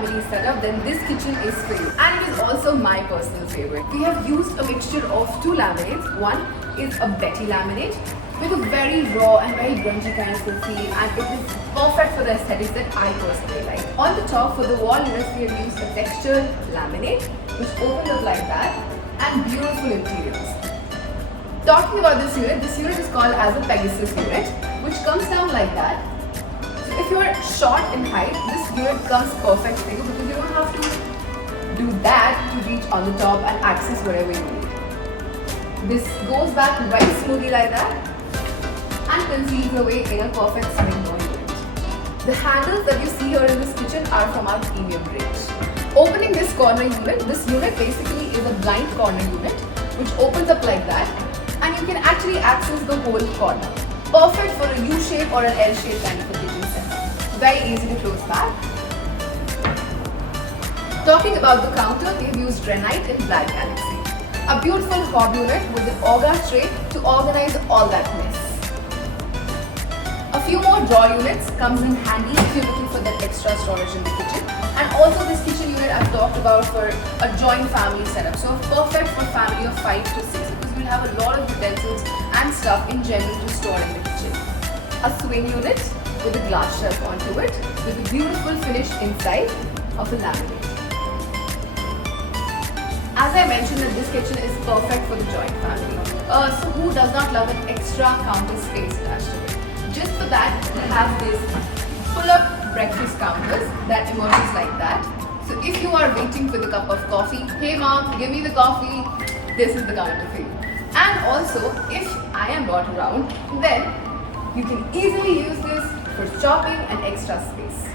family setup, then this kitchen is for you. And it is also my personal favorite. We have used a mixture of two laminates. One is a Betty laminate with a very raw and very grungy kind of a feel, and it is perfect for the aesthetics that I personally like. On the top, for the wall units, we have used a textured laminate which opens up like that, and beautiful interiors. Talking about this unit is called as a Pegasus unit, which comes down like that. So if you are short in height, this unit comes perfect for you because you don't have to do that to reach on the top and access wherever you need. This goes back very smoothly like that and conceals away in a perfect swing door unit. The handles that you see here in this kitchen are from our premium range. Opening this corner unit, this unit basically is a blind corner unit which opens up like that, and you can actually access the whole corner. Perfect for a U-shape or an L-shape kind of a kitchen setup. Very easy to close back. Talking about the counter, we have used granite in Black Galaxy. A beautiful hob unit with an Auga tray to organize all that mess. A few more drawer units comes in handy if you're looking for that extra storage in the kitchen. And also this kitchen unit I've talked about for a joint family setup. So perfect for family of 5 to 6 because we'll have a lot of utensils and stuff in general to store in the kitchen. A swing unit with a glass shelf onto it with a beautiful finish inside of a laminate. As I mentioned that this kitchen is perfect for the joint family. So who does not love an extra counter space attached to it? Just for that, we have this pull-up breakfast counters that emerges like that. So if you are waiting for the cup of coffee, hey mom, give me the coffee, this is the counter for you. And also, if I am not around, then you can easily use this for shopping and extra space.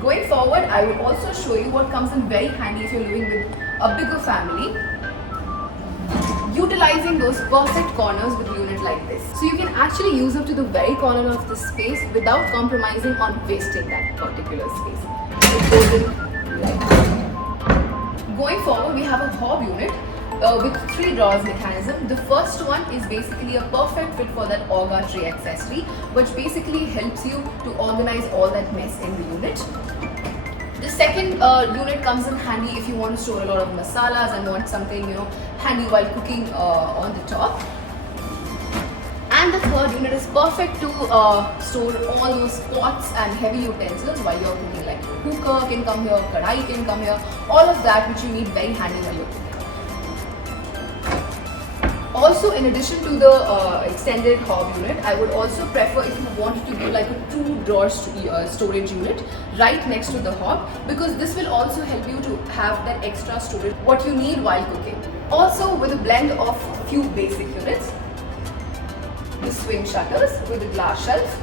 Going forward, I will also show you what comes in very handy if you're living with a bigger family. Utilizing those perfect corners with a unit like this. So you can actually use up to the very corner of the space without compromising on wasting that particular space. It goes in like this. Going forward, we have a hob unit with 3 drawers mechanism. The first one is basically a perfect fit for that Auga tray accessory, which basically helps you to organize all that mess in the unit. The second unit comes in handy if you want to store a lot of masalas and want something handy while cooking on the top. And the third unit is perfect to store all those pots and heavy utensils while you're cooking, like cooker can come here, kadai can come here, all of that which you need very handy while you're cooking. Also, in addition to the extended hob unit, I would also prefer if you wanted to do like a 2-drawer storage unit right next to the hob, because this will also help you to have that extra storage what you need while cooking. Also, with a blend of few basic units, the swing shutters with a glass shelf,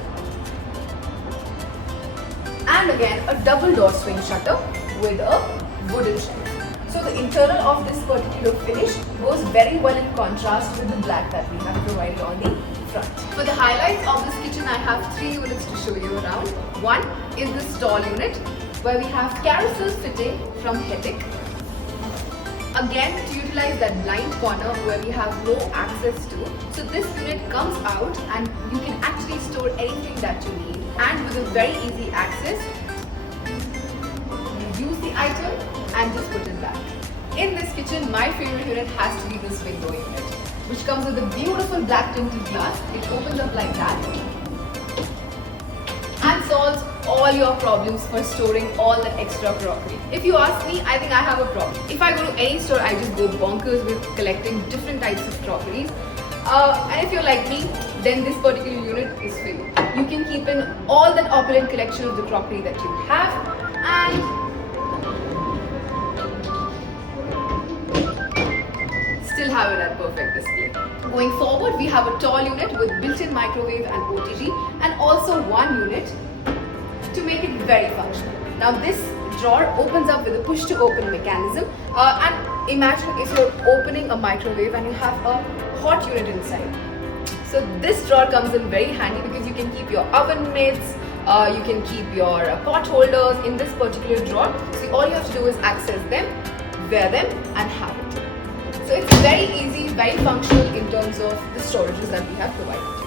and again a double door swing shutter with a wooden shelf. So the internal of this particular finish goes very well in contrast with the black that we have provided on the front. For the highlights of this kitchen, I have 3 units to show you around. One is the stall unit where we have carousel fitting from Hetic. Again, to utilize that blind corner where we have no access to. So this unit comes out and you can actually store anything that you need. And with a very easy access, you use the item and just put it back. In this kitchen, my favorite unit has to be this window unit, which comes with a beautiful black tinted glass. It opens up like that and solves all your problems for storing all that extra crockery. If you ask me, I think I have a problem. If I go to any store, I just go bonkers with collecting different types of crockeries. And if you're like me, then this particular unit is for you. You can keep in all that opulent collection of the crockery that you have, and still have it at perfect display. Going forward, we have a tall unit with built-in microwave and OTG, and also one unit to make it very functional. Now this drawer opens up with a push to open mechanism, and imagine if you're opening a microwave and you have a hot unit inside. So this drawer comes in very handy because you can keep your oven mitts, you can keep your pot holders in this particular drawer. So all you have to do is access them, wear them, and have it. So it's very easy, very functional in terms of the storages that we have provided.